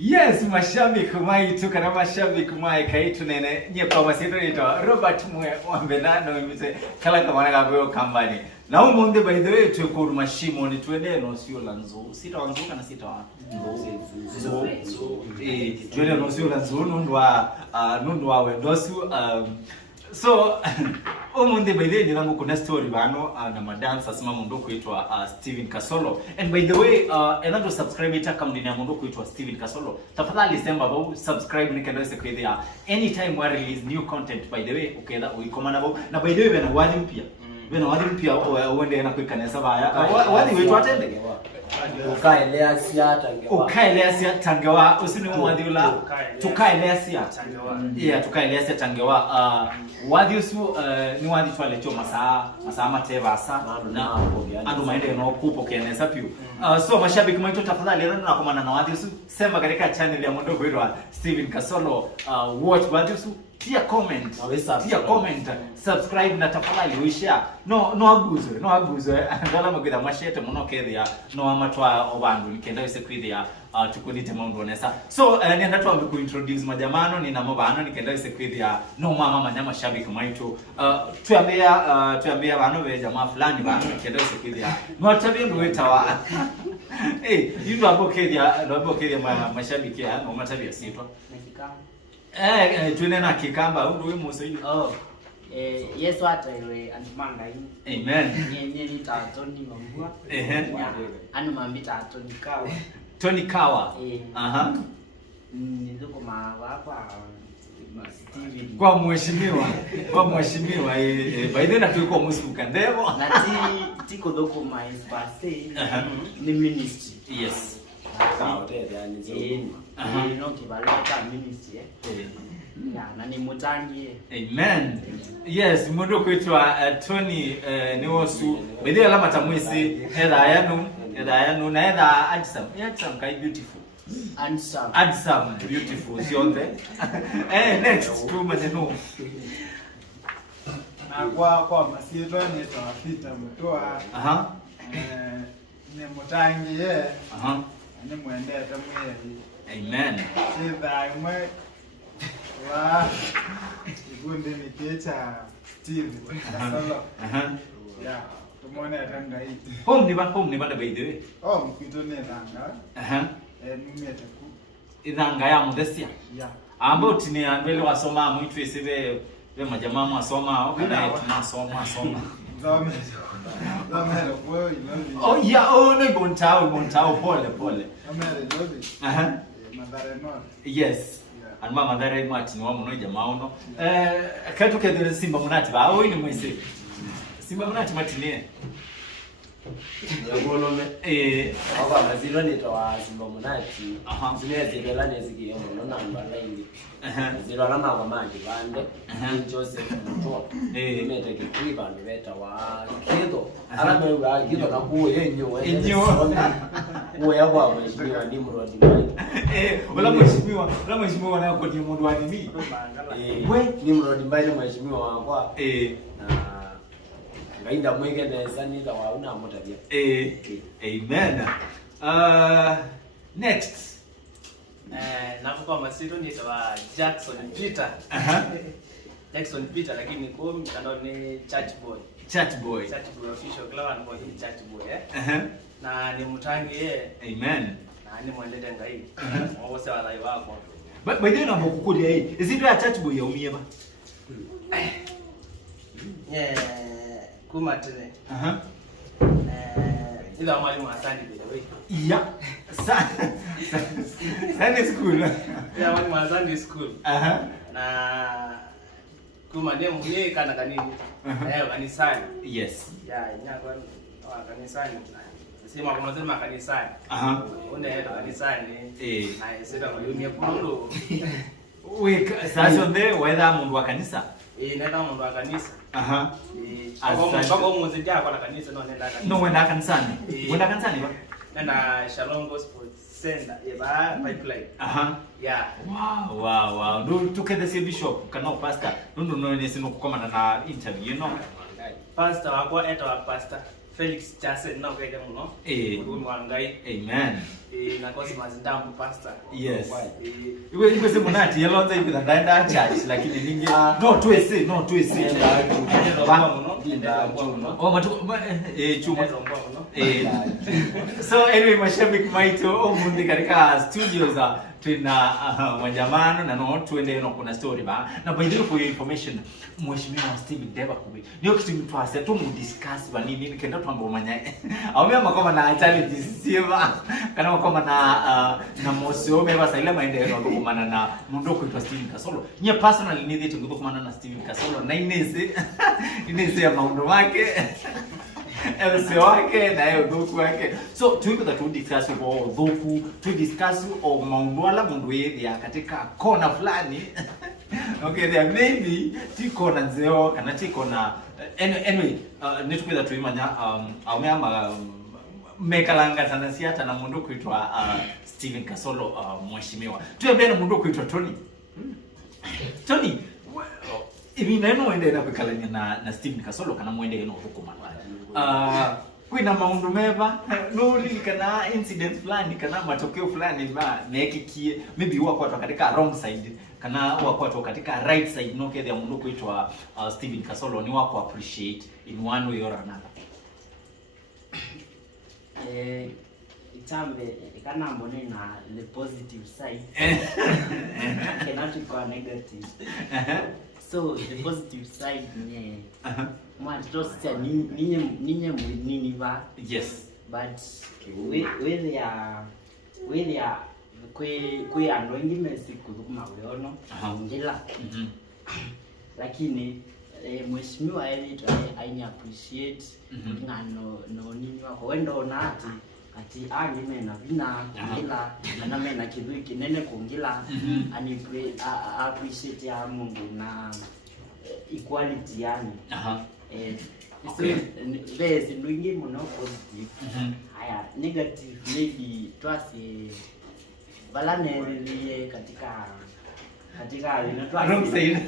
Yes, mashabiki maitu kana mashabiki mai EKAI TUNEENE nye kwa masito nito Robert mwe wambenano mite kala kamana kabeo kambani na umunde by the way tukuru mashimo ni tuende no sio lanzo sita wanzo kana sita wa tuende no sio lanzo nundwa we dosu so umunde by the way nilango kuna story bano na madansa sima mundu kuitwa Steven Kasolo. And by the way enando subscribe ita kamdini ya mundu kuitwa Steven Kasolo. Tafadhali semba bao subscribe nikenda wese kwede ya anytime we release new content by the way ukeda uikomana bao na by the way bena wadi mpia bena wadi mpia uende na kuikanesa baya wadi wetu atende ukaeleasia tangewa usini wadi ula tukaeleasia yeah tukaeleasia tangewa wadi usu ni wadi twale cho masaa mateva asa na ando maende no kupo kianesa pio so mashabiki mwetu tafadhali leo tunakomana na wadi usu sema katika channel ya Mondo Kuitwa Steven Kasolo watch wadi usu tia comment subscribe na tafadhali uishare no aguzwe ndala magida mashete muno kethia no amatwa obandu nikenda wese kwithia tukunite maundu onesa so nenda twambe ku introduce majamano ni na mabano nikenda wese kwithia no mama manyama shabiki maitu tuambia bano be jamaa fulani bano nikenda wese kwithia no tabia ndo wetawa yindo abokethia mashabiki ya no matabia sitwa tuenena kikamba ndo wewe muso Yesu atawe andimanga hii. Amen. Nye ni tatoni mambua. Anu mambita Tony Kawa. Aha. Niloko mawapa Steven. Kwa mheshimiwa by the way tulikuwa musibuka ndevo. Na tiko doko my spase ni ministry. Yes. No kibalota ministry na ni mutangie. Amen. Yes, Mondo Kuitwa Tony ni wosu bede alama tamwisi eda yanu na eda handsome kai beautiful handsome beautiful sionde next tu maneno na kwa masieto ni tawafita mtoa ni mutangie ni muende tamwe. Amen. Sida imwe wa igunde ni kecha Steve Kasolo. Yeah, tumone atanga hii. Home ni banda by the way. Mkwito ne danga. Numete ku. Idanga ya muthesia. Yeah. Ambao tini andwele wasoma mwitu isibe be majamaa mwasoma kana tunasoma. Zamero kwa inovi. No bontao pole. Amere lovi. Madare no. Yes. Anma madare mati ni wamuno jamaa uno. Katu kedere simba munati ba ni mwese. Simba munati matine. Ngolome aba maziro ni tawa simba munati zineze belane zigiye muno namba line zero alama kwa maji bande Joseph Muto mete kikriba ni beta wa kido alama ya kido na kuwe enyo uwe yabo mheshimiwa ni mrodi wala mheshimiwa na kwa ni mundu wa nini we ni mrodi mbaya mheshimiwa wako ngainda mwenge neza nida wauna motabia. Amen. Next. Nafuko masito ni tawa Jackson Peter. Jackson Peter lakini kwa mtandao ni Church boy official kila anakuwa ni Church boy na ni mutangie. Amen. Na ni mwendete ngai. Wose walai wako. By the way nambo kukulia hii. Is it a Church boy ya umie ba? Kumatene. Ila mwalimu wa Sunday by the way. Yeah. Sunday school. Yeah, mwalimu wa Sunday school. Na kuma ndio mwenye kana kanini. Kanisani. Yes. Yeah, nyakwa kanisani. Sema kuna sema kanisani. Unaenda kanisani. Na sasa mwalimu yakundo. Sasa ndio waenda mundu wa kanisa. Nenda mundu wa kanisa. Kama muziki kwa kanisa no nenda kanisa. No wenda kanisani. Wenda kanisani ba? Nenda Shalom Gospel Center ba pipeline. Yeah. Wow. Do together say bishop kana pastor. No nesi no kukomana na interview you know. Pastor wako eta wa pastor Felix Jasen na kwenda muno mwangai amen na Cosmas Ndambu pastor yes iwe se monati yalonza ibi ndaenda church lakini ningi no twese oh matu chuma so anyway mashabiki maito omundi katika studios tuna Mwanyamano na no tuende no kuna story ba na by the way for your information mheshimiwa Steve Deba kubi ndio kitu twase tu mu discuss ba nini kenda twambo manya au kama na challenges siva kana kama na mosio meba saile maendeleo kwa kumana na mundu kuitwa Steve Kasolo nye personally ni dhitu nguko kumana na Steve Kasolo na inese ya maundu wake Else wake na yeye dhuku wake so tuiko that we discuss about dhuku to discuss of maundu ala mundu yethi ya katika kona fulani okay there maybe tiko na zeo kana tiko na anyway nituko that tuimanya au meama mekalanga sana siata na mundu kuitwa Steven Kasolo mheshimiwa tuambie na mundu kuitwa Tony ibi neno ende na kukalanya na Steven Kasolo kana muende no hukuma kuna maundu meva no kana incident fulani kana matokeo fulani ba nekikie maybe wako watu katika wrong side kana wako watu katika right side no kedha mundu kuitwa Steven Kasolo ni wako appreciate in one way or another itambe kana mbone na the positive side cannot go negative so the positive side ni mwantosia ninye nini ba yes but with ya kwe andongi mesi kuduma weono ngila lakini mheshimiwa eli aini appreciate no nini wako wendo nati ati mena vina ngila na mena kidui kinene kungila ani appreciate ya Mungu na equality yani so there's ndingi muno positive haya negative maybe twasi balane liye katika wrong side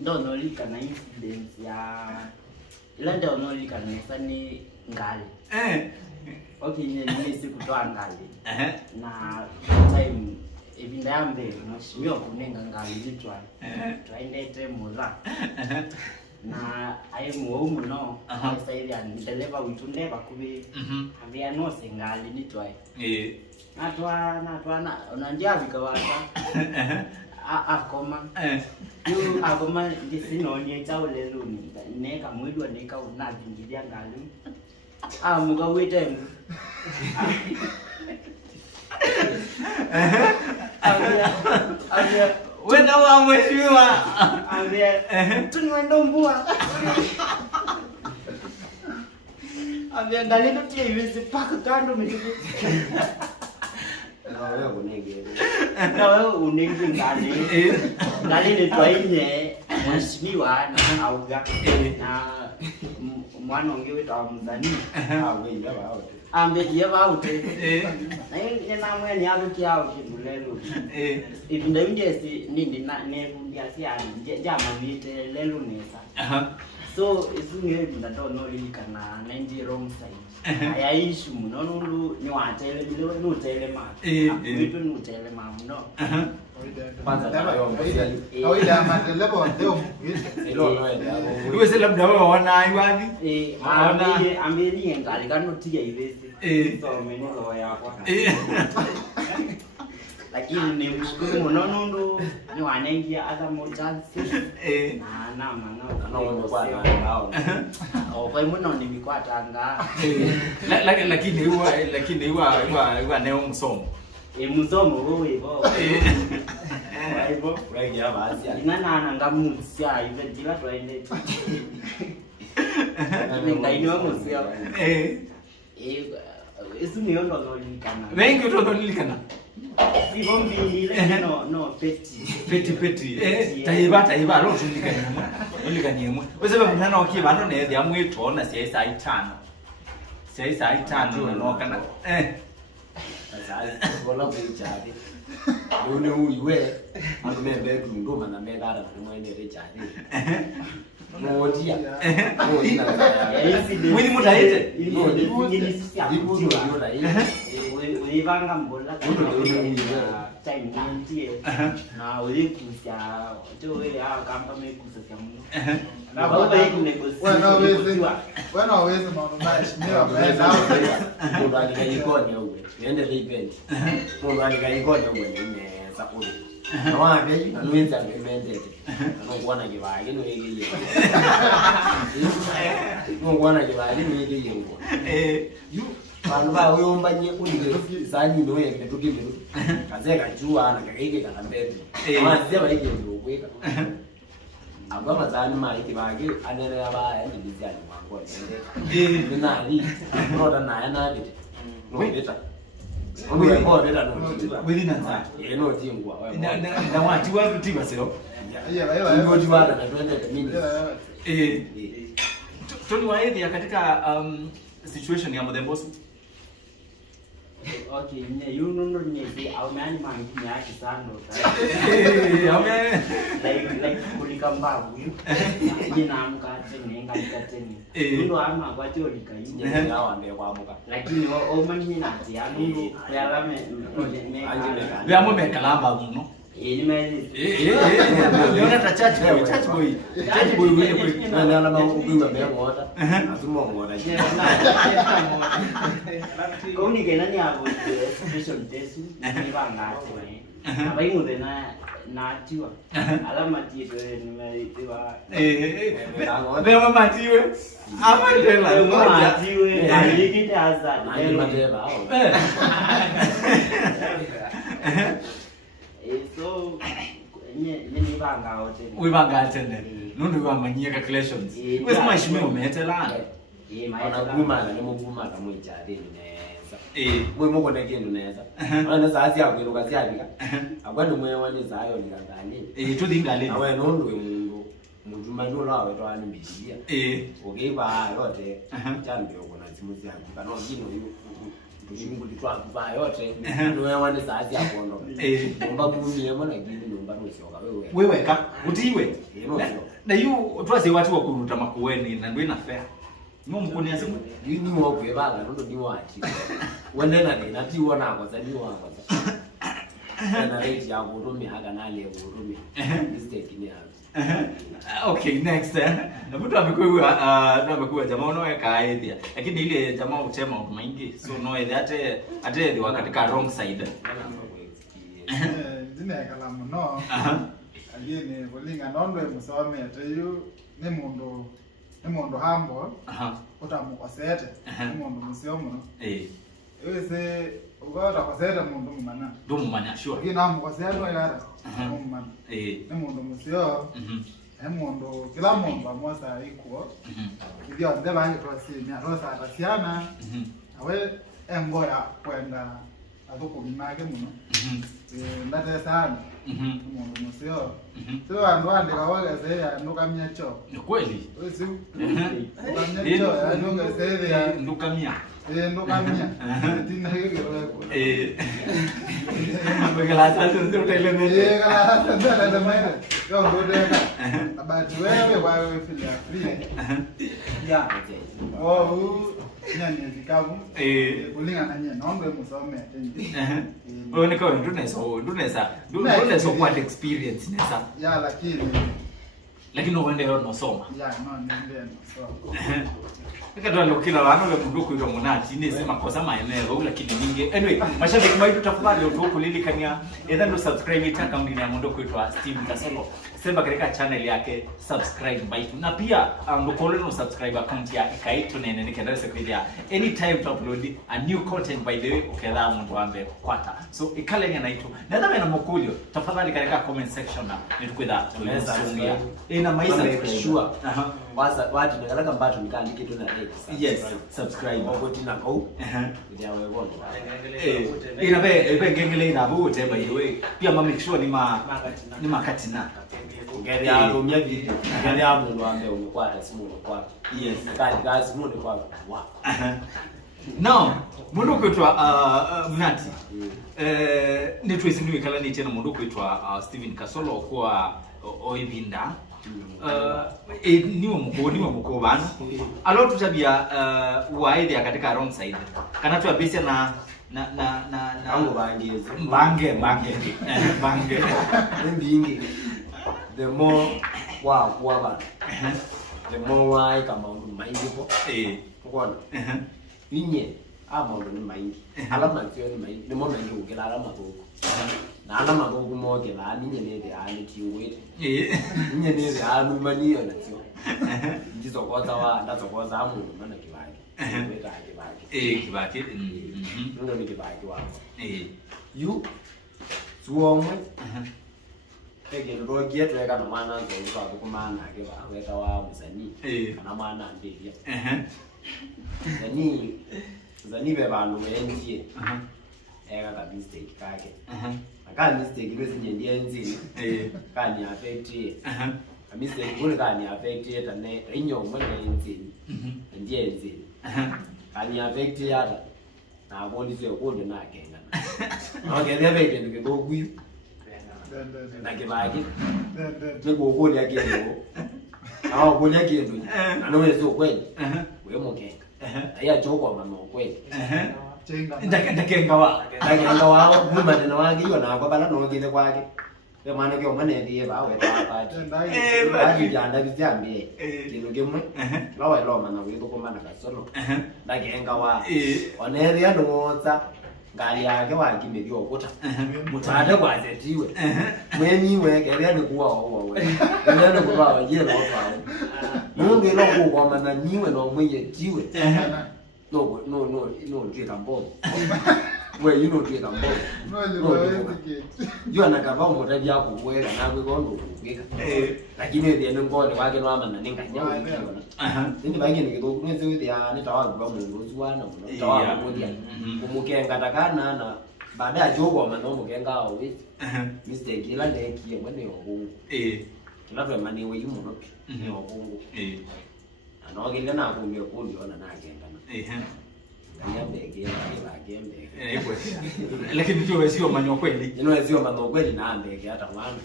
ndo lika na incidents ya ila ndo lika na sani ngali okay ni siku toa ngali na time ibinda yambe mheshimiwa kunenga ngali litwa twaendete muza na aimu no sasa hivi andeleva witunde bakubi ambia no sengali litwa natwa unandia vikawata akoma yu akoma ndisino ni chaule luni neka mwidwa neka unadingilia ngali muga wete Abia wenda wa mheshimiwa tunaenda mbua abia ndalendo tia hivi paka kando mimi na wewe unenge ngali ni twainye mheshimiwa na auga na mwana ongewe tawa mzani ambe yeba ute na na mweni abuki au kibulelo ibinda ngesi nindi na nebundi asiani jama vite lelo nesa so isunge ndo no likana 90 wrong side aya issue munonulu ni watele bilo no tele ma vitu no tele ma no kwanza kawaida madelebo ndio iwe sela mdawa wana iwani ambeni ngali kano tiga ibesi so menyo yako lakini ni mshukuru mnonondo ni wanaingia hata moja na kwa mno ni mikwata anga lakini huwa neo msomo msomo wewe hivyo unaigia basi inana ngamusia event ila tuende ngainyo musia esu ni ono lolikana wengi utodolikana sivombi ile no peti taiba lo tulikana yemwe wesebe mwana okiba ndo ne ya mwitona siya isa 5 na no kana sasa wala kuichari none uiwe akumembe nduma na megara na mwene rechari Modia. Mwini mutaite? Ulivanga mbola time nientie na ulikusia joe kamba mekusa mno. Na baba yake negosia. Wana waweze maonaje? Mimi wameza mundu alikayikone uwe. Niende event. Mundu alikayikone uwe neza ule. Nawabe anuenza ngemendete. Nongwana gibage no yegiye. Nongwana gibage no yegiye ngo. Vanhu vayombanye uri zani no yeke tukime. Kazeka jua na kakaike kana mbele. Mazi vaike ndokweka. Aba mazani mali kibage anene aba ndi bizani mwangu ndende. Binali. Roda na yana bit. No beta. Omuye ko beta no. Within that. No tingwa. Na watu wa kutima sio? Ndio jiwada na 20 minutes. Tony waedhi katika situation ya Mudhembosu. Okay, you know me au mani mangi yake sana. Like kulikamba huyu. Jina amkate nenga mkateni. Ndio ama kwa teori kai. Ndio ambe kwa muka. Lakini o mani na tia ndio yala me Vya mume kalamba mno. Leona ta church boy. Church boy wewe na na maugua memoda. Azumo ngoda. Kuni kenani hapo special test ni banga ate. Abai mude na tiwa. Alama tito nimeitiwa. Vya mama tiwe. Ama tena mama tiwe. Alikite hasa. Ndio madeba. So ni banga wote wibanga atende nundu wamanyia calculations wewe mashimeo umetelana anaguma na muguma kama ichade neza wewe moko ndege neza ana saasi akwiruka siadika akwani mwe wani zayo nikandani to thingale awe nundu mundu mandu lawe to ani mbishia okiba yote chambe ukona simu zangu kana ngino Tushingu litwa yote ndio wande saati ya kondo nomba kumie mona gini nomba nosioka wewe ka utiwe na you twaze watu wa kuruta makueni na ndio ina fair no mkunia simu ni mo kwebala ndo ni wati wende na ti wona kwa zani wa kwa na rate ya gurumi aga na le gurumi mistake ni hapo okay next na mtu amekuwa jamaa unaweka idea lakini ile jamaa utema maingi so no ate the katika wrong side zine kalamu no agini bolinga nondo musome ateyu ni mundu hambo utamukosete ni mundu musiomo ese ugora kosete mundu mumana dumumanya sure gina mukosete yara mumana ni mundu musio mundu kila mundu amosa ikuo ibyo ndebanje twasi rosa atasiana awe engoya kwenda adukumimage muno ndate sana mundu musio so andu andika wageze ya ndukamya cho ni kweli usi ndukamya cho ya ndugeze ya ndukamya ndukamya tina higero kwa Bagala sasa ndio telemele kala sasa ndio maana yo ndodeka abati wewe wawe feel free ya nyanya zikabu kulingana nyanya naomba musome One kwa ndunesa kwa experience nesa ya lakini uende no soma ya no nende no soma Nikatoa lokila wano le mundu kuitwa munati ni sema kosa maeneo lakini ninge anyway mashabiki maitu tafadhali utukulilika either ndo subscribe account ya mundu kuitwa Steve Kasolo sema katika channel yake subscribe baitu na pia ndokole no subscribe account ya EKAI TUNEENE nikaendelea sekwithia anytime to upload a new content by the way uketha mundu ambe kwata so ikale nya naitu na thame na mokulio tafadhali katika comment section na nitukwitha tunaweza sungia ina maisa sure watu ngalaka mbato nikaandike tu na yes subscribe ogoti na ko ndio wewe wote ina be ngengele ina bute by the way pia ma make sure ni makatina ngeli hapo mia video ngeli hapo ndo ambe umekwata simu umekwata yes kazi simu umekwata wow no mundu kwitwa Mnati ni twisi ni kala ni tena mundu kwitwa Steven Kasolo kwa oibinda niwe muko bana alo tutabia waide katika wrong side kana tu abisa na ango bangezi bange mbingi the more wa ba the more why kama maingi po ukona ninye ama ndo ni maingi alama tio ni maingi ni mona ngi ukela alama boko na alama boko moke la ninye nede ani kiwe ninye nede anu mani ona tio ndizo kwanza wa ndazo kwanza amu mana kibaki weta kibaki kibaki ndo ni kibaki wa you suomwe ege ndo getu eka na mwana nzo kwa kumana ke ba weta wa musani kana mwana ndelia zani be bantu benzie eka ka mistake kake aka mistake bese nyendia nzini kani affect a mistake kule kani affect tane inyo mwana nzini ndiye nzini kani affect yata na bodi sio kunde na kenga okay there be ndio go gwi na kibaki niko kule yake ndio kule yake ndio anawezo kweli wewe mke aya choko mama kweli ndakenga wa mama tena wangi yona kwa bala no gile kwake ke mwana ke omane ndiye bawe pati bali janda bizambe kino gemwe lawa lo mana we ko mana Kasolo ndakenga wa onere ya notsa ngali yake wakimeli okuta mutade kwazetiwe mweni weke ni kuwa wewe nene kuwa yela opa mungu ilo kuwa mana niwe no mwenye tiwe no ndika mbogo we you know ndika mbogo you anakaba mutaji yako kuweka na kwe kondo kuweka lakini ndiye ngone kwake no amana ninganyawo ndi bangi ni kidogo neze with ya ni tawa kwa mungu zuwana tawa modia kumukenga takana na baada ya jogo amana mukenga awe mistake ila neki mwene obungu tunatwe mani we yumo ni obungu anogenda na kumbe kundi ona na agenda lakini tu sio manyo kweli ino sio manyo kweli na ndege hata mwana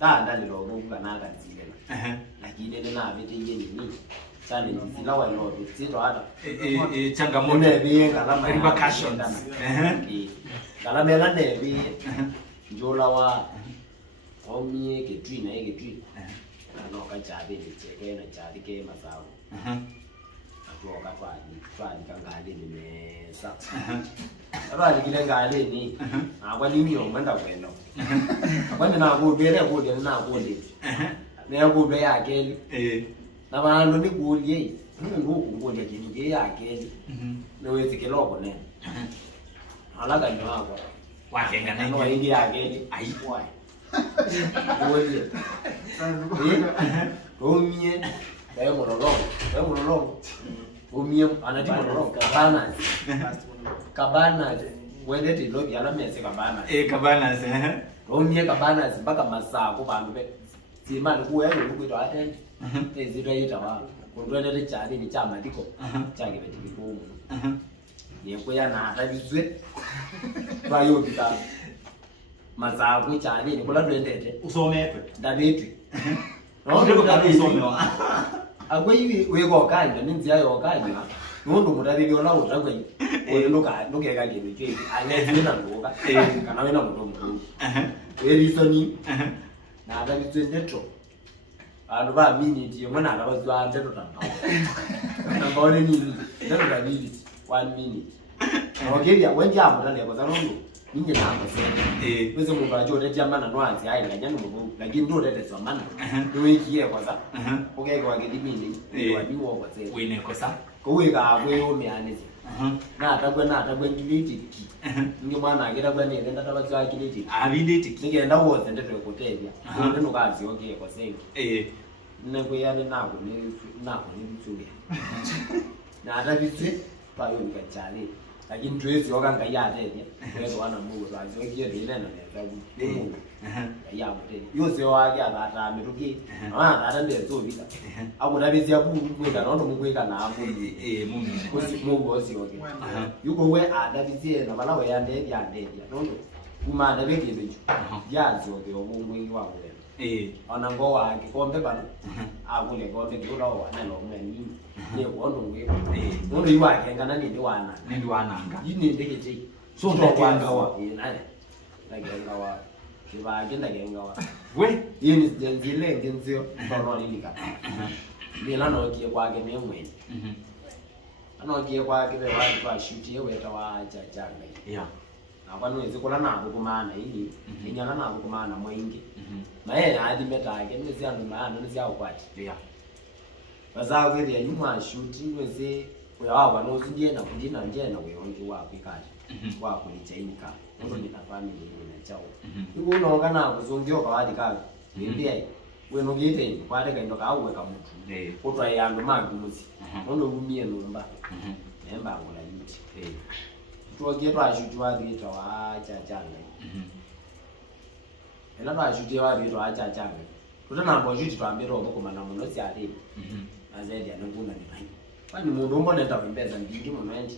nda ni robo kana kanzile lakini nena vete yeni ni sana zila wa no sito hata changamoto ne bienga la repercussions kala mela ne bi njola wa omie ke tree na ke tree no ka chabe ni cheke na chabe ke mazao kwa fani kangale ni mesa abali kile ngale ni akwa nini omanda kwenda akwenda na kubele kule na kule ne kube yakeli na bantu ni kulie nguku ngole kini yakeli ne wezike loko ne alaga ni wako wakenga na no ingi yakeli aikwai kulie omie dayo monologo omie anati monologo kabana wende ti lobi ala mese kabana omie kabana mpaka masako bantu be simani kuwele lukwito atende ezito yita wa kundwene le chali ni chama diko chake beti bikumu yekwe yana atabizwe bayo bita masako chali ni kula ndendete usomepe ndabeti no ndiko kabisomewa agwe wego kanja ninzia yo kanja nundo mudabili ola utagwe onoke kanje bike anezi na ngoka kana wena mundo erisoni na ababizwe ndetro anu ba minute yemwe na abazwa ndetro tamba one ni ndetro da minute 1 minute ogeria wenja amutane kwa sababu ninye na amase bese mu bajo de jamana nwanzi ayi nganyana mu lakini ndo de zamana ndo ikiye kwaza okege wage dimini wajiwo kwa tse wine kosa kuweka abwe omeanezi na atagwe ngilitiki nge mwana agira bane nenda tabazwa akilitiki abilitiki ngenda wote ndetwe kutedia ndo kazi okiye kwa sengi nnekwe yane nako ni mtsuge na atabitse bayo ngachali lakini tuwezi wakanga yateje wewe wana Mungu twazikie ile na Mungu ya muteni yose wake atata mituki ata ndezo vita akudabizia kukweka nondo mukweka na apo Mungu kosi Mungu osioke yuko we adabizie na balawe yande nondo kumana bekize yazo ke obungu wako ona ngo wake kombe bana akule kombe kula wana no mweni ne wondo we nondo yiwake ngana nindi wananga yini ndekete so ndo kwangawa naye lagengawa kibage lagengawa we yini zile ngenzio tono lilika bila no kie kwake ne mweni ano kie kwake be wali kwa shuti weta wa chachanga Apano izikola nabo kumana yini inyana nabo kumana mwingi na yeye hadi metake nizi ando maana nizi akwati bazawe ya nyuma shuti nizi uyawa no zinje na kudina nje na uyongi wapi kati kwa kulichaika ndo ni family ni chao yuko unaonga na kuzongio kwa hadi kazi ndiye we no gite kwate kaendo kawe ka mtu kutwa yando magumuzi ndo umie numba nemba ngola yuti tuogetwa ashutwa dhito achachanga ela twashutiwa dhito achachanga tutanambo shuti twambira obo komana muno siali azedi anonguna ni kwani mundu umbone tawembeza ndingi moment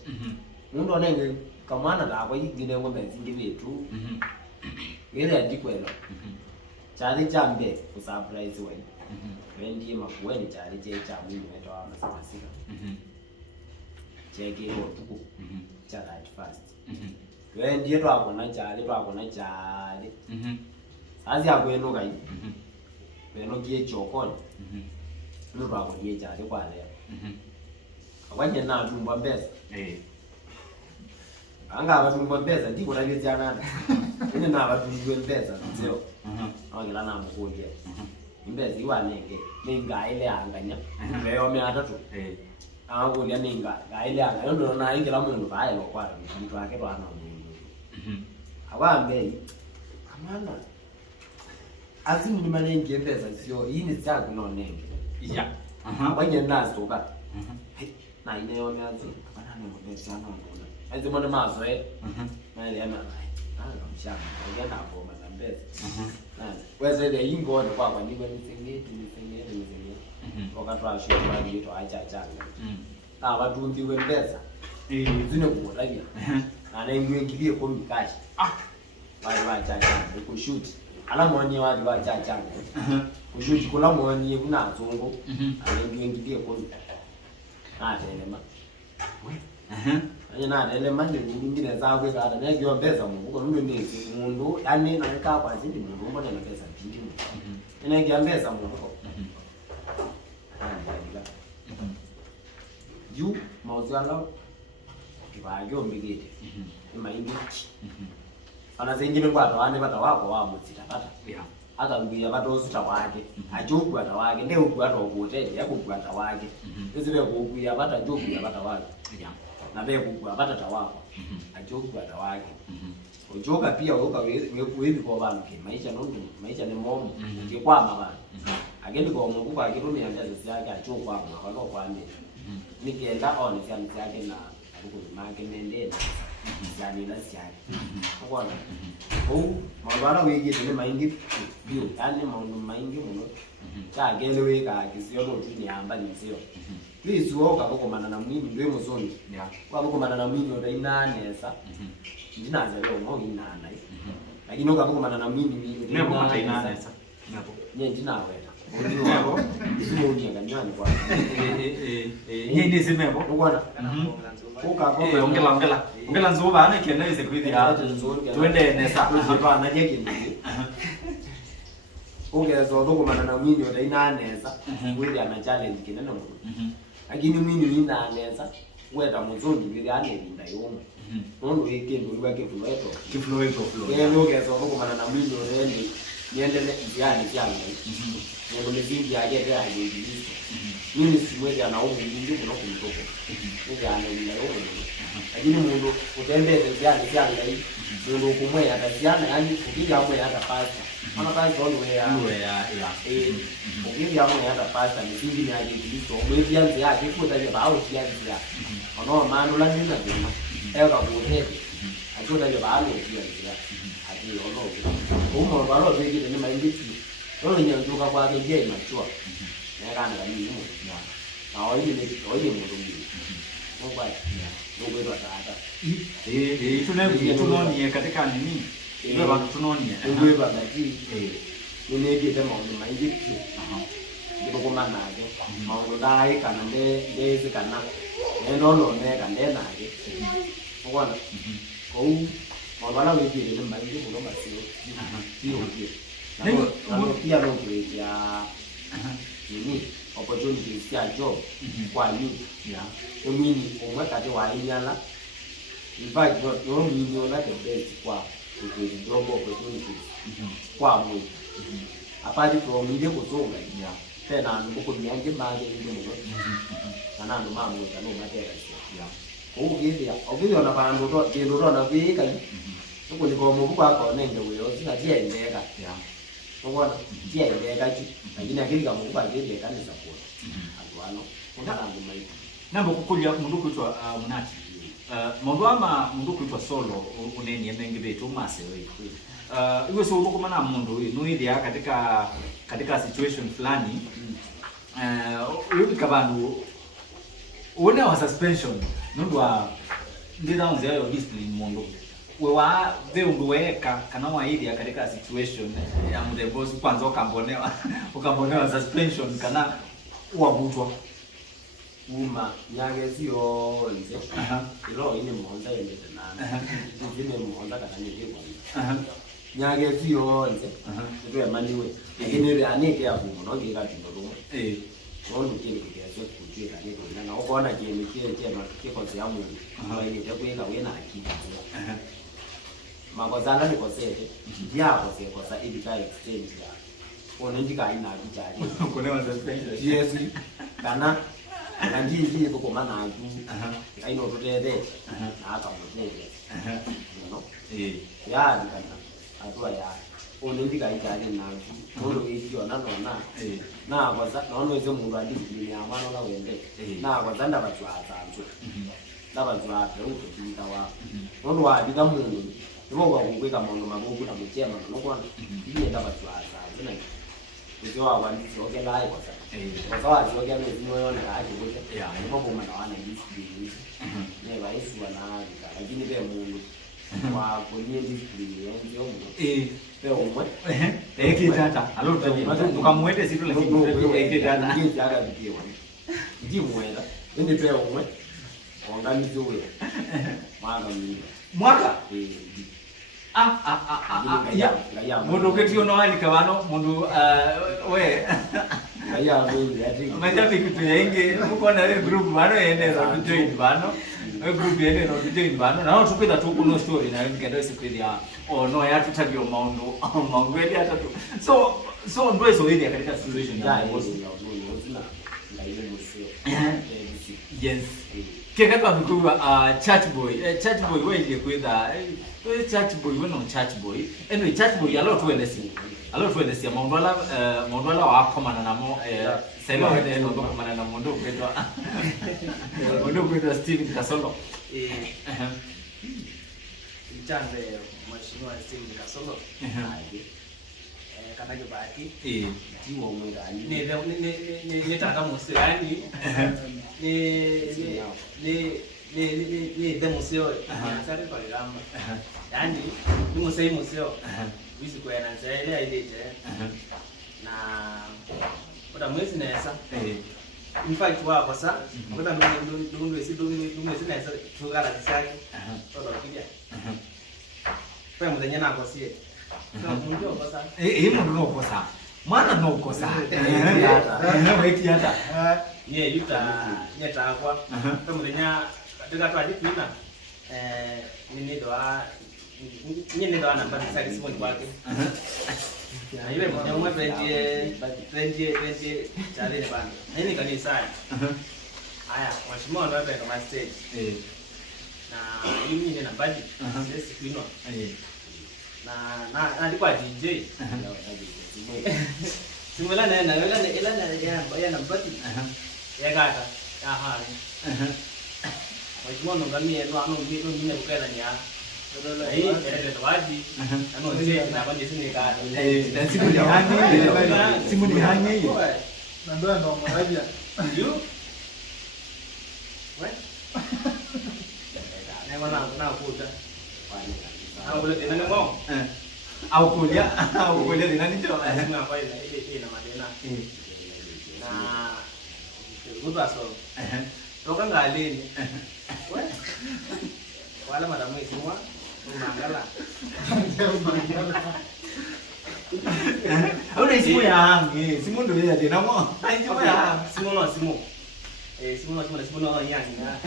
mundu onenge kamwana lakwa yigine ngombe zingi betu ile adikwelo chali chambe ku surprise we wendi makueni chali cha mwini wetu wa masamasika cheke otuku chala at first wendi twakona chali azi akweno kai beno kie chokoni ndo twakonie chali kwa leo akwanye na tumba mbesa anga abatumba mbesa ndiko nabizyana ine na abatumba mbesa nzeo awangela na mukuje imbezi iwanenge ninga ile anganya leo 300 akulia ninga ile anga ndo na ingela mundu baye lokwa mtu wake twana mundu awambe kamana azimu ni manenge mbeza sio yini zako no nenge abanye nazo toka na ile yo myanzi kana ni mbeza na ngona azimone mazo na ile yana mshaka ngenda hapo mazambeza weze ile ingone kwa niwe nisengeti wakati wa shule bali yetu achachanga abatumbi wembeza zine kuolabia anaingiwe ngilie kwa mikashi wale wachachanga kushoot alamoni wale wachachanga kushoot kula mwoni kuna zongo anaingiwe ngilie kwa atelema na elema ni nyingine zawe kada na ngiwa mbeza mungu ndo ni mundu yani na kaa kwa zindi mundu mbona na pesa nyingi ina ngiwa mbeza mungu yu mauzalo kibayo mbigete imaindi ana zingine kwa tawane bata wako wa mutita bata akanguya batozuta wake ajoku atawake nde ukwato okuteje yakugwata wake ezile kukuya bata joku ya bata wake na be kugwa bata tawako ajoku atawake ujoka pia wewe kwa bana ke maisha ni momo kikwama bana agende kwa Mungu kwa kirumia ndazi yake achokwa kwa no kwambe nikenda on siani yake na huko make nendena yani na siani kwa mawala wege ni maingi bio yani maingi muno cha gelewe ka kisio no tuni amba ni sio please woka boko manana mwini ndwe muzoni kwa boko manana mwini ndo inanesa ndinaza leo mo inana lakini woka boko manana mwini ndio kwa inanesa nye ndinawe ndio ndio ndio nganyani kwa yini zimebo ukwana ongela nzuba ana kenda ize kwidi ya twende nesa zipa na jeki ndi ungezo dokumana na mwini ota inaneza wili ana challenge kinene mu lakini mwini inaneza weta muzondi wili anelinda yomo nondo weekend uliwake flow yeye ungezo dokumana na mwini orende niendele yani cyane ngo mezindi yake ya yingi mimi simwezi anaomba yingi kuno kumtoko ndio analinda yomo lakini mundu utembeze yani hii mundu kumwe ataziana yani ukija hapo hata pasta ana pasta ndio ya ukija hapo hata pasta msingi ni yake Kristo mwezi yanzi yake kuta je bao kiasi ya ono maana la nini na eka kuheti achoda le balo pia ndia ati lolo umo balo begi ni maindiki lolo nyanduka kwa ke machua kana kami mu na oyi muntu mimi ngwa ngwe ndo tata tunaonie katika nini ndio watu tunaonie ngwe bagati nunege demo ni maindiki ndiko kumanage maungo dai kana ndeze kana neno ne kana nage ngwana ko wala wiki ni maindiki kuno masio hiyo ndio pia lo ya nini opportunities ya job kwa youth umini umwekati wa inyala in fact no mini ona the best kwa job opportunities kwa mu apart from ile kutunga tena nuko mianje manje ndio kana ndo mamu kana matera ogili ona bantu to dendo to na vika nuko ni komo kwa nende wewe sina tie ndeka ngwana tie ndeka chi lakini akili kama kwa ile kanisa kwa atwano kuna mai nambo kukulya mundu kuitwa munati mundu ama mundu kuitwa solo uneni emengi betu masewe iwe so uko mana mundu nuidia katika situation fulani yuko kabandu one wa suspension nundu wa ndida unze yo discipline mundu wewa veundu weka kana waidia katika situation ya mde boss kwanza ukambonewa suspension kana wabutwa uma nyagezi yonze ilo ine muhonza yende nana ndine muhonza kana nyege kwa nyagezi yonze ndo yamaniwe lakini ile anike avumo no ngira tindo rumwe ndo kile kigezo kujue kana ndo na ukoona kile kile matukio ya Mungu ile ndio kwa wena akili makozana ni kosete yako sekosa idika extend ya onendika ina kijali kunewa suspension yes kana ngandiji ko mana aju aino totete aka mutete no ya dikana atwa ya onendika kijali na olo ikyo na na kwaza nono ezo mundu adisipline amano la wende na kwaza ndabatwaza nzo ndabatwaza ukupita wa nono wa dika mundu ngoba kukweka mono mabubu na mutema nokwana ndiye ndabatwaza zina ndio awandisi okelai kwa sababu kwa sababu okelai ndio yona haji kuja ngoba mwana wana discipline ne baisi wana lakini be mundu kwa kwenye discipline ndio mundu be umwe kitata alo tukamwete situ lakini kitata ndio jaga bikiwa ndio mwenda ndio be umwe ongamizi wewe mwaka ya mundu ketio no alika wano mundu we ya mundu ati majabi kitu yainge muko na we group wano ende ro join wano we group ende ro join wano na tupita tu kuno story na ngendo isikwdia no ya tutabio maundu eli atatu so ndo hizo ile katika situation ya boss yes keka kwa mkubwa chat boy wewe ile kwenda chat boy wewe no chat boy anyway chat boy alo tuelesi mondwala wa komana namo selo wewe ndo komana na mondo kwenda Steven Kasolo Mchanze mheshimiwa Steven Kasolo kana jobati jiwo mwendani ni tanga musirani ni demusio sare kwa lamba yani ni musio wizi kwa na zaile aideje na oda mwezi nesa in fact wa kwa sa oda mwezi nesa tugala kisaki oda kija kwa mwenye na kwa sie mundu okosa mundu no kosa mwana no kosa weki hata ye yuta nyeta kwa kama mwenye katika tu adipina nini ndo namba sasa kisipo kwake na yule mwenye twenty challenge bana nini kanisa haya mheshimiwa ndo hapa kama stage na yini ni namba sisi kuinua na alikuwa DJ simela na ya nambati ya gata aha Mheshimiwa ngamia ndo mimi nimekukana nya. Hii ile zawadi. Ano nje na bandi sini ka. Na simu ni hangi. Simu ni hangi. Na ndo mmoja. You? What? Na mana na kuta. Au kule tena ngo. Au kulia ni nani cho? Sina kwa ile na madena. Na kuta so. Toka ngalini. What? Wala madamu isimwa. Mangala. Au simu ya hangi. Simu ndo ya tena mo. Ai simu ya hangi. Simu no simu. Simu no nyani na.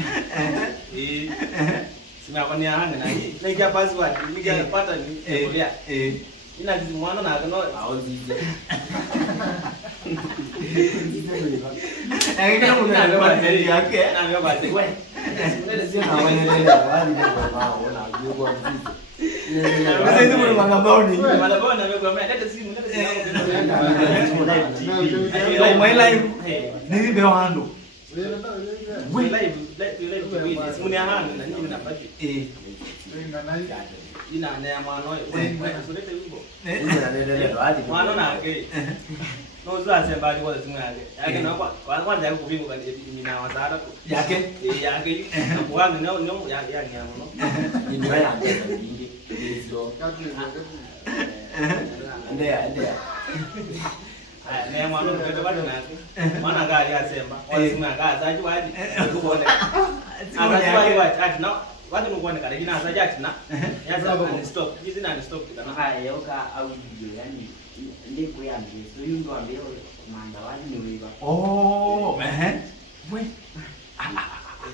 Simu yako ni hangi na hii. Nikia password, nikia pattern ni kulia. Ina mwana na kono auzize. Kama mwana kwa teri yake. Na mimi kwa teri. Wewe. Sio na wanaendelea wali ndio wao wanajua kwa mzizi. Sasa hizo mwana mangamboni. Malabona na mimi kwa mimi leta simu My life. Nini be wando. We live simu ni hangi na nini na baki. Ina na mwana wewe. Usilete wimbo. Wanaendelea hadi Mwana na ake. No zwa semba ni kwa simu yake. Yake na kwa kwanza yako kupinga kwa mina wasara. Yake. Yake. Na kwa no ya nyamo no. ndio ya nyingi hizo. Ndio. Ne mwana ndio bado na. Mwana gari asemba. Kwa simu yake azaji wapi? Tukone. Azaji wapi? Ati na watu nukuone kale jina azaji ati na. Yaza ni stop. Hizi na stop kitana. Haya yoka au video yani ndiko yambi. So yundo ambio manda wali ni wiba. Oh, we.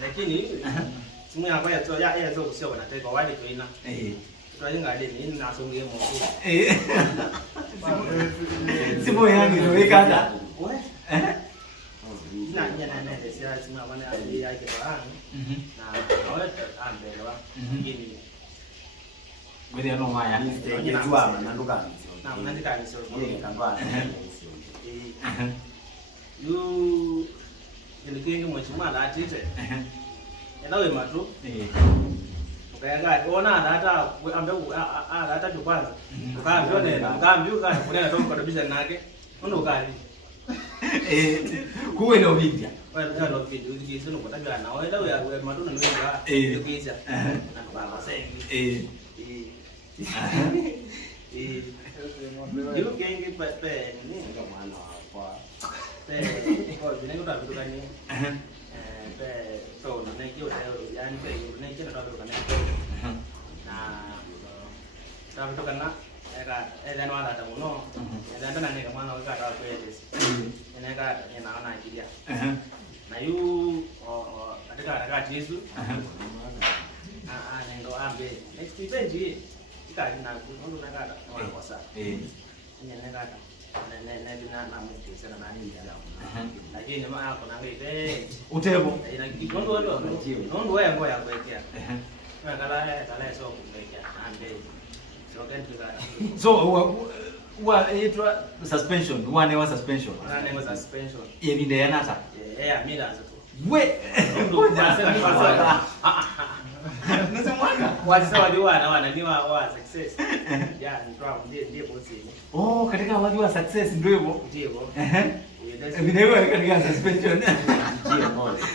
Lakini simu yako ya zo kusio na tega wali toina. Tuajenga deni na songe moto. Simu yangu ndio ikata. We. Na nyana sia simu yako na yake kwa na awe ambelewa. Ngini. Wewe ndio maya. Ndio na nduka. Na mnandika ni sio. Ile kangwa. You nilikingi mheshimiwa na atite. Enawe matu. Ukayanga ona hata ambaye hata kwanza. Ukaambia kuna toka kabisa nake. Uno ukali. Kuwe ndio vipi? Wewe ndio vipi? Ukijizo no kutajwa na wewe ya matu na wewe. Ukiza. Na baba sengi. Yu kengi pe nini kama mwana kwa kwa vile ndo vitu gani pe so na hiyo yani pe na hiyo ndo vitu gani na vitu kana eka ndo hata muno enda na neka mwana waka kwa kweli neka naona ikilia na yu katika harakati hizo nendo ambe next event kali na ndo nakata kwa sasa nakata na mtu sana na nini ya lakini mama yako na ngeke utebo ina kikondo ndo wewe ngoja kuwekea na kala so kuwekea ande so kan so itwa suspension one was suspension yebinde yanata mimi ndaanza tu we ndo sasa Nasemwanga. Watu wana ni wa success. Ya ni problem ndiye bosi. Oh, katika watu wa success ndio hivyo. Ndio. Video katika suspension. Ndio moja.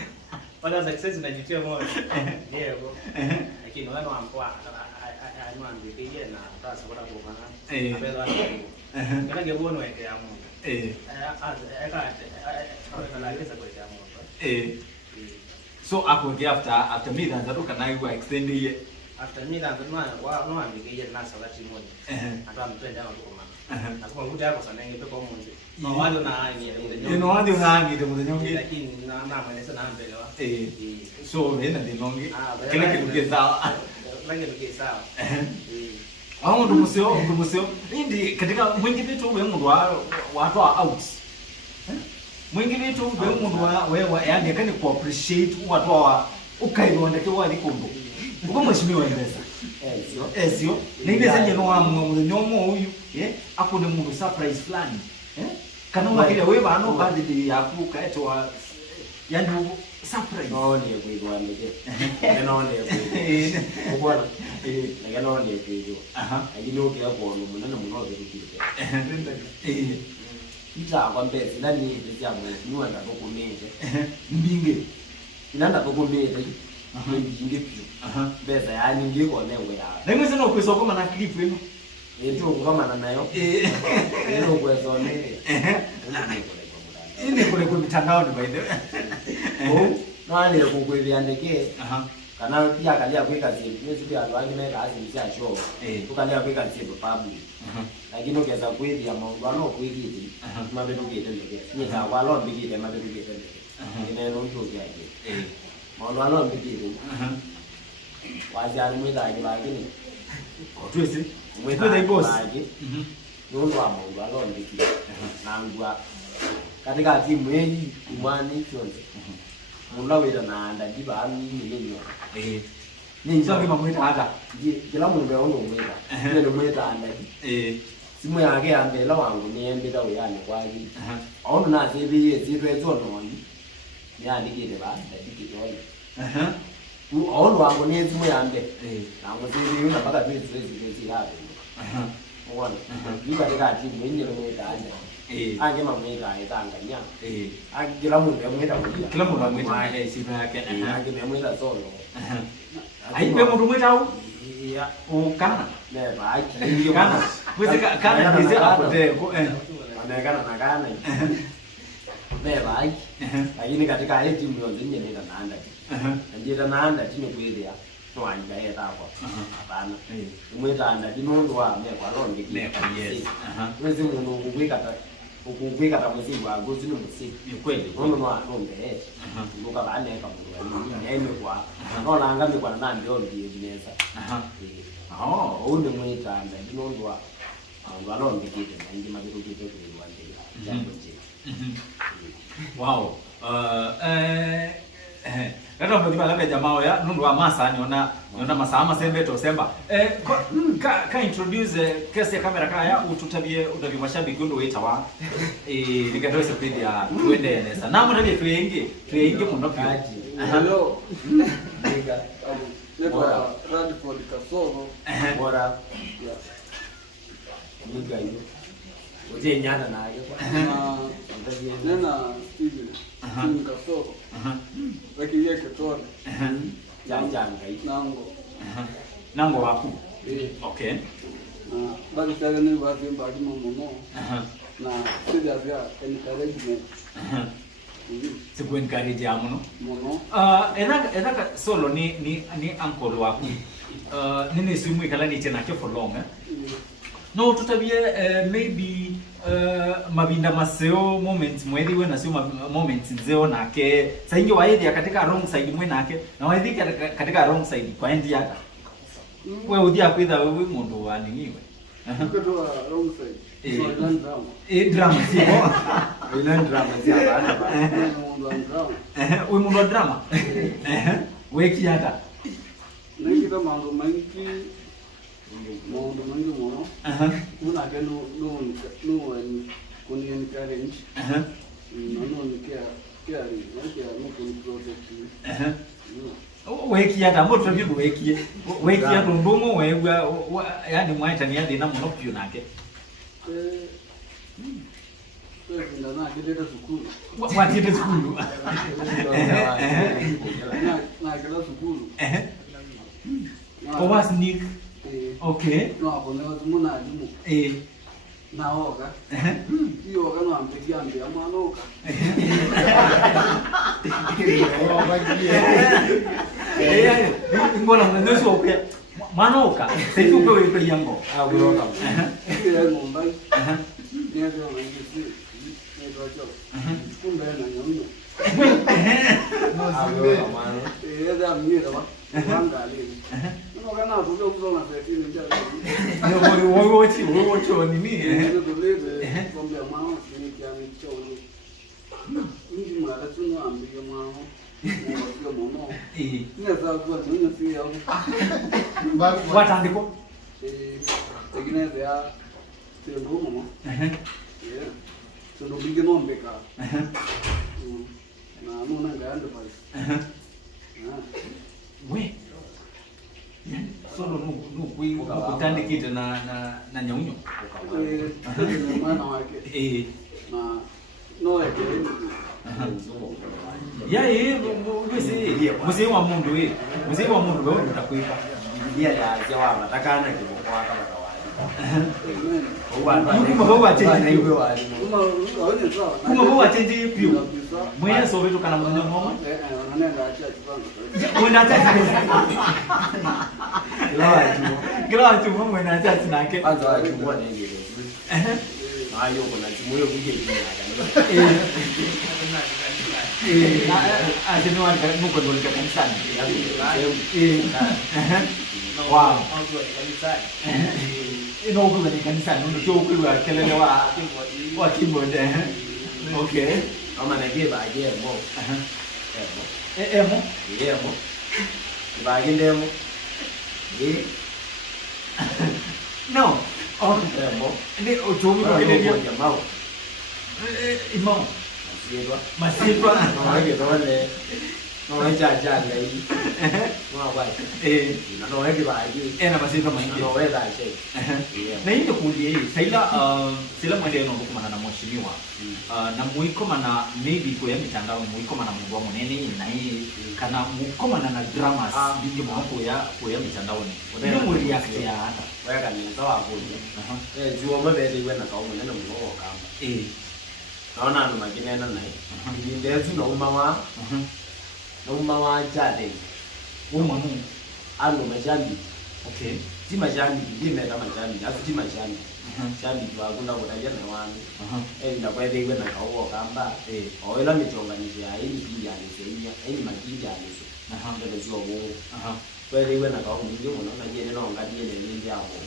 Wala success unajitia moja. Ndio. Lakini wale wampoa anwambie kile na tasa kwa kwa. Abelo ana. Kana ngebono weke ya Mungu. So after me then zatoka na hiyo extend hiyo after me then no ambike na salati moja atoa mtenda na koma na kwa nguvu yako sana ingepe kwa munzi no wale na ani no wale na ani ndio mnyonge lakini na mweleza na mbelewa so nenda ndinonge kile kitu kisawa lange ndio sawa au ndo museo ndi katika mwingi vitu wewe mtu watu out mwingi vitu wewe mtu wewe yani kani ku appreciate watu wa ukairondeke wali kumbo uko mheshimiwa mbesa sio ni mbesa nyeno wa mnyomo huyu akune mungu surprise fulani kana wakile wewe bano birthday yako kaetwa yani Surprise. No ni kuigwa ndege. No ni kuigwa. Ubona. Nige no ni kuigwa. Lakini ukiya kuona munene muno birikite. Ita kwa mbezi nani ndija mwe ndo kumende. Mbinge. Nanda kumende. Mbinge pio. Beza yani ngiko newe ya. Nengo sino kwisoko mana clip eno. Ndio kama nayo. Ndio kwezo ne. Ini kule kwa mitandao ni by the way. Nani kukwevya ndeke. Kana pia kalia kweka simu. Mimi pia ndo angimeka azimsha show. Tukalia kweka simu public. Lakini ukiweza kwevya mambo ano kweviti. Mabedu kete ndeke. Ni za walo mbigite mabedu kete ndeke. Neno ndio yake. Mambo ano mbigite. Wazi alimwita lakini Twese. Mwita the boss. Ndio mambo ano mbigite. Nangwa katika timu hii imani chonde. Mulawira na ndaji ba ninyo. Ni Sio kama mwita hata. Kila mundu yaondo mwita. Ndio mwita ndaji. Simu yake ambela wangu ni embeda uyane kwaji. Aondo na zibi zitwe zononi. Ni andikire ba ndaji kitoni. Aondo wangu ni simu yambe. Na ngozibi yuna baka twezi hapo. Uone. Ni katika timu yenye mwita ndaji. Ange mamwita aitanganya. Kila mundu yamwita kulia. Kila mundu amwita sifa yake. Ange mamwita solo. Aipe mundu mwita au? Ya. Ukana. Neba aki. Kana. Mwezi kana ndize apote ko Onekana na kana. Neba aki. Lakini katika hii timu yote nyeneta naanda. Njeta naanda timu kwelea. Twanja yeta hapo. Hapana. Mwita anda dinondwa mekwa longe. Mekwa yes. Mwezi mundu ukubika ta mwezi wa gozi no musi. Ni kweli. Nono no nombe. Luka bane ka mundu. Yeme kwa. No langa mi kwa nani ndio ndiye jineza. Unde mwita anda dinondwa. Walonge kite ngi mabiru kite kwa ndege. Jambo je. Wow. Ndio mbiba labda jamaa ya nundu wa masa niona masa ama sembe to semba. Ka introduce kesi ya kamera kaya ututabie mashabiki ndo weta wa. Nikatoa speed ya twende nesa. Na mtabie tuinge muno kaji. Hello. Niga. Neto Radford Kasolo. Bora. Niga hiyo. Uje nyana na hiyo. Nena Steven. Steven Kasolo. Lakini yake tone. Janga Nango waku. Okay. Bado sasa ni wapi mbali muno. Na sija vya encouragement. Siku encourage ya muno. Enaka solo ni uncle waku. Nini simu ikala ni tena ke for long. No tutabie maybe mabinda maseo moments mwedi we na sio moments nzeo nake saingi waidi katika wrong side mwe nake na waidi katika wrong side kwa endi yaka wewe udia kwitha wewe mundu waningiwe Kutoa wrong side. Drama sio drama zia bana wewe mundu drama wewe kiata Nikita mambo mengi muno. Muna ke no kuni encourage. No care no kuni protect. Weki hata mbo tutabie weki hata ndongo wewe yani mwaita ni hadi na muno pio nake Ndio na kideta sukulu. Watite sukulu Na kideta sukulu. Was Nick. Okay. No hapo leo muna alimu. Naoga. Yoga no ampigia mbia mwanoka. Mbona mnaweza ukea mwanoka. Sasa uko wewe yango. Unaona. Ile ngomba. Ndio ndio ngisi. Ndio acho. Kumbe na nyonyo. Ndio mira wa. Angalia. Kana tuzo kuzona setini njalo. Wewe wote nini Ndio tuleze kwamba mama ni kiani choni. Ndio mara tunaambia mama. Ndio mama. Ndio kwa nini sio hapo. watandiko Tegineze ya tembo mama. Ndio bige nombeka. na muna ngando pale. We. So no kutandikite na nyaunyo. Mwana wake. Na no yake. Ya mzee wa mundu we. Mzee wa mundu wewe utakuipa. Biblia ya jawa matakana kiboko kama kawaida. Kuma baba change na hiyo wali. Kuma baba change pio. Mwenye so vitu kana mwenye mama. Wanaenda acha kwanza. Mwenda acha. Kila watu mwenye acha tunake. Kwanza wachungua na hiyo. Hayo kuna timu hiyo kuja Ajenua nuko ndo nika kanisani. Wow. Ino uko ni kanisani ndo cho uko kelele wa keyboard. Okay. Kama nagiba aje mo. Emo. Emo. Bagindemo. No. Oh, Emo. Ndi uchumi kwa kile ndio jamaa. Imo. Masirwa. Masirwa. Wage dole. No wacha jana hii. No wacha. No wage baji. Na masirwa mangi. No wega che. Na hiyo kulia hii sila mwende no kumana na mheshimiwa. Na muikoma na maybe kwa mitandao muikoma na mungu munene na hii kana muikoma na dramas bingi mwako ya mitandao ni. Ndio mu react ya hata. Wega ni sawa hapo. Juo mabele wewe na kaumu neno mwo kama. Naona ndo makinena naye. Ndezi no mama. No mama jade. Mama Ano majambi. Okay. Si majambi, ndime kama majambi. Asu si majambi. Jambi kwa kuna kutaja na wanu. Nda kwa dewe na kawo kamba. Oila michonganisho ya hili pia ni senya. Hili makija ni senya. Ndio sio wongo. Kwa dewe na kawo ndio unaona jene no ngadi ile ndio hapo.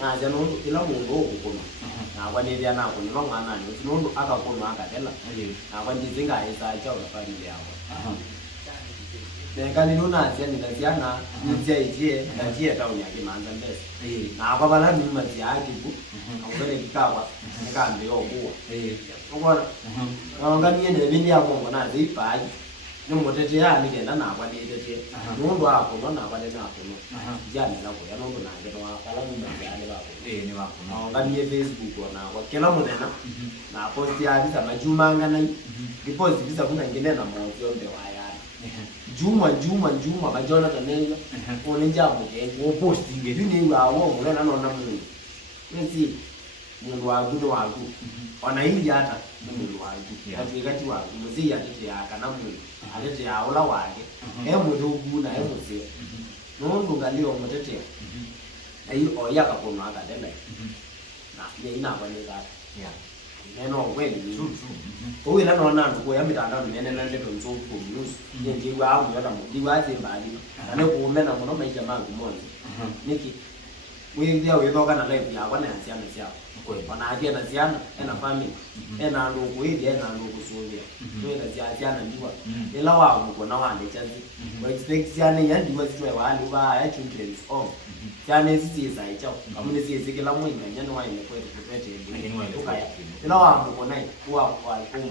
Na jana ndo kila mundu okukono. Na kwa nini ana kono no mwana ni ndo akakono akatela. Na kwa nini zinga isa cha unafanya yao. Neka nina zia ninaziana nzia ijie najie tauni yake manza mbele. Na kwa bala ni mazi yake ku. Ngore kikawa nikambe yokuwa. Ngora. Nganganie ne bindi ya Mungu na zipaji. Ni mutete ya ni kenda na kwa ni tete. Mundu hapo na kwa ni hapo. Jana na kwa ndo na ndio kala ni mazi yale hapo. Ni wako. Nganganie Facebook na kwa kila munena. Na post ya bisa majumanga na. Deposit bisa kuna ngine na moyo ndio haya. Juma bajona tanenga onenjabu ke wo posting nge ni wawo ngona nona mungu nzi mungu wangu wangu ona hili hata mungu wangu kati wangu muzi ya tete ya kana mungu alete ya ola wake mungu na muzi nundu ngalio mutete ayi oya kakono akademe na ye ina kwa ni ya neno kweli true ila naona ngo ya mitandao nene na ndio nzo ku news nje wangu yona ndiwaze mbali na kuumena muno maisha mangu moja niki wewe ndio wewe na life ya bwana ansiana sia kweli bwana aje na ziana na family na ndo kweli na ndo kusulia wewe na ziana ndiwa ila wangu kuna wande chazi wa expect ziana ya ndiwa zitwe wali ba ya children's home ziana hizi za ichao kamuni zizi kila mwenye nyani wa ile kwetu kutete ndio ukaya ila wangu kuna kwa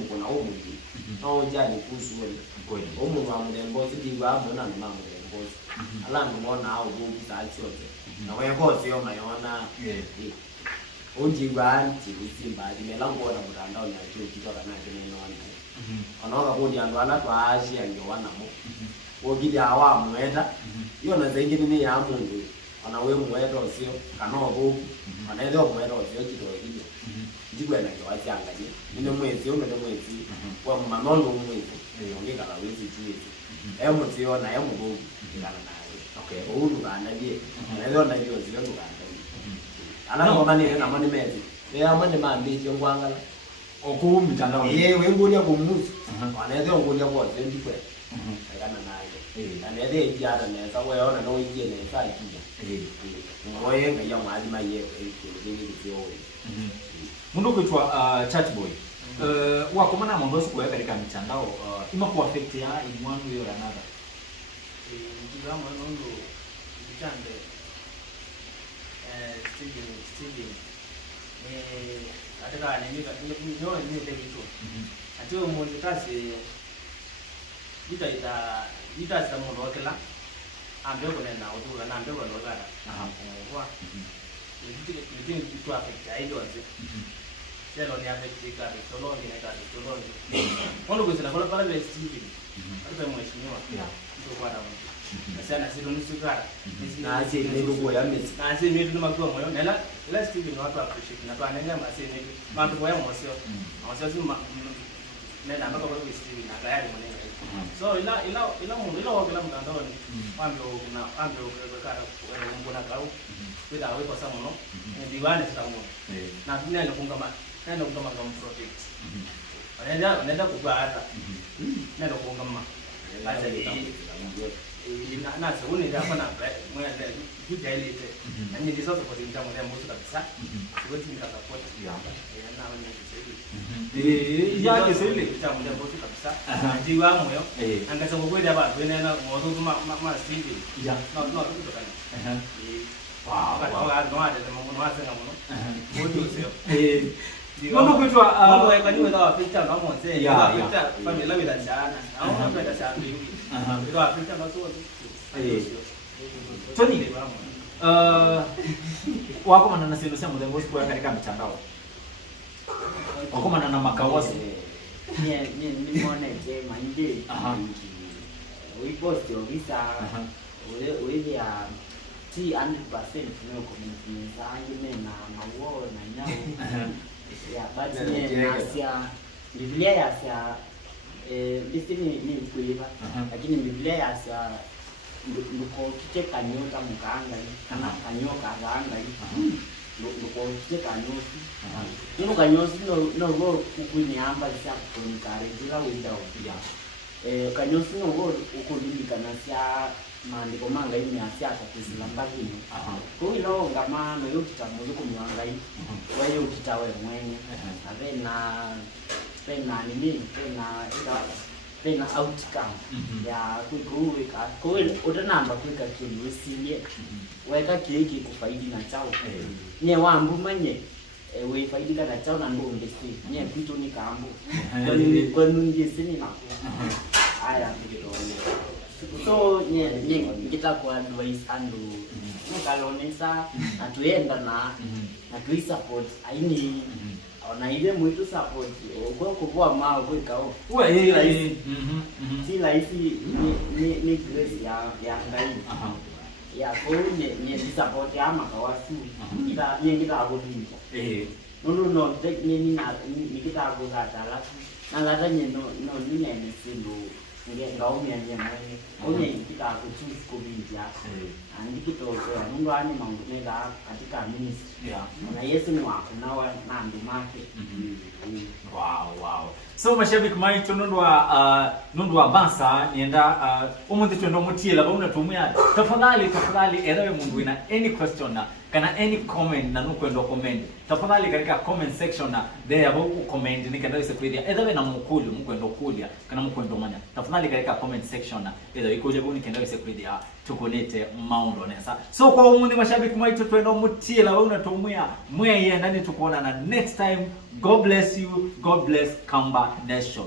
kuna umungi no jani kusuoni kweli umuntu wa mlembozi ndiwa mbona na mama mlembozi ala ndimona au kuza chote na wewe ngozi yo mayona unjiwa ntisimba dimelango na mtandao na chuo kitoka na neno wana anaoka kundi ando ana kwa ashi angewana mo wogili awa mweta hiyo na zaidi nini ya mungu ana wewe mweta sio kana ogo anaenda mweta sio kitoki jigwa na kwa changaje nino mwezi ume mwezi kwa manondo mwezi ongeka la wezi juizi sio na mungu ngana naye okay ulu kana je na na hiyo zile ndo kana ana ngoma ni na mani mezi ya mani mambi ngwangala oku mitandao wewe ngolia kumuzi anaenda ngolia kwa zendi kwa kana naye anaenda ijara na sawa yona no ije na sai kija ngoye ngaya mwali maye ndio sio mundu kwitwa chatboy wako mana mambo siku ya katika mitandao ima ku affect ya in one way or another ndio ndo mchande Steven ataka nini ndio ndio kitu atio mmoja kasi ita sa mo no kala ambe ko na udura na ambe ko no gara kwa ni kitu affect hiyo nje selo ni affect ka solo ni ka solo ono ko sina kwa pale Steve hata mheshimiwa ndio kwa damu sana sio ni sukara na asi ni rugo ya mesi na asi ni ndio makua moyo nela Steve ni watu appreciate na kwa nenda masini mambo kwa mosio si nenda mpaka kwa Steve na tayari mwenyewe so ila mundu wakila mtandaoni ambe ukekara kuna kau bila wewe kwa sababu no ndiwane tutamu na dunia inakungama kama project nenda kukwata nenda kungama acha na sio ni kama na mwana kuja ile na ni sasa kwa nini kama ndio mtu kabisa siwezi nikasupport na wana ya kesele kama ndio mtu kabisa ndiwa moyo angasa ngokwenda abantu benena ngozo ma Steve ya no tutokana wow no ade no asenga muno moto sio Mambo kwetu mambo ya kwani wewe wapita na mwanze ya wapita familia bila sana au unapenda sana mingi ndio wapita masomo Tony wako manana sio sema mdengo siku katika mitandao wako manana makawasi ni mwana je manje we post your visa we ya 100% no community zangu na mawo na nyao ya but Asia Biblia ya Asia ni kuiva lakini Biblia ya Asia ndiko kite kanyota mukanga kana kanyoka ganga ndiko kite kanyosi nino kanyosi no go kukunyamba lisa kunikare jira wenda ofia kanyosi no go ukulimikana sia maandiko manga ini Asia atakisilambaki ko ilo ngama no yokitamuzo kumwangai wewe ukitawe mwenye pena nini pena outcome ya kuikuweka kwa hiyo utanamba kuweka kitu usilie weka kiki kufaidi na chao nye wambu manye we faidika na chao na ndo ndesi nye kitu ni kambu kwa nini sini na haya ndio so nye ngitakuwa advice andu mukalonesa atuenda na tuisupport aini ona ile mwitu support kwa kupoa mao kwa kao wewe si laisi ni grace ya ngai ya kwa ni support ya makawasu ila nyingi la bodini no take nini na nikita kugata na lata nyeno no ni nene sindo ngaumia nyamani onye nikita kuchoose kubinja andikitoa mungu ani maungunega katika ministry na Yesu ni wako nawa na ndumake wow so mashabiki maitu nundwa bansa nienda umundi twendo mutiela ba unatumia tafadhali erewe mungu ina any question kana any comment na nukwenda comment tafadhali katika comment section na there about comment nikenda isekwdia erewe na mukulu mukwenda kulia kana mukwenda manya tafadhali katika comment section na erewe ikoje buni kenda isekwdia tukonete maundo nesa so kwa umundi mashabiki maitu twendo mutiela ba unatumia mweye ndani tukuona na next time. God bless you. God bless Kamba Nation.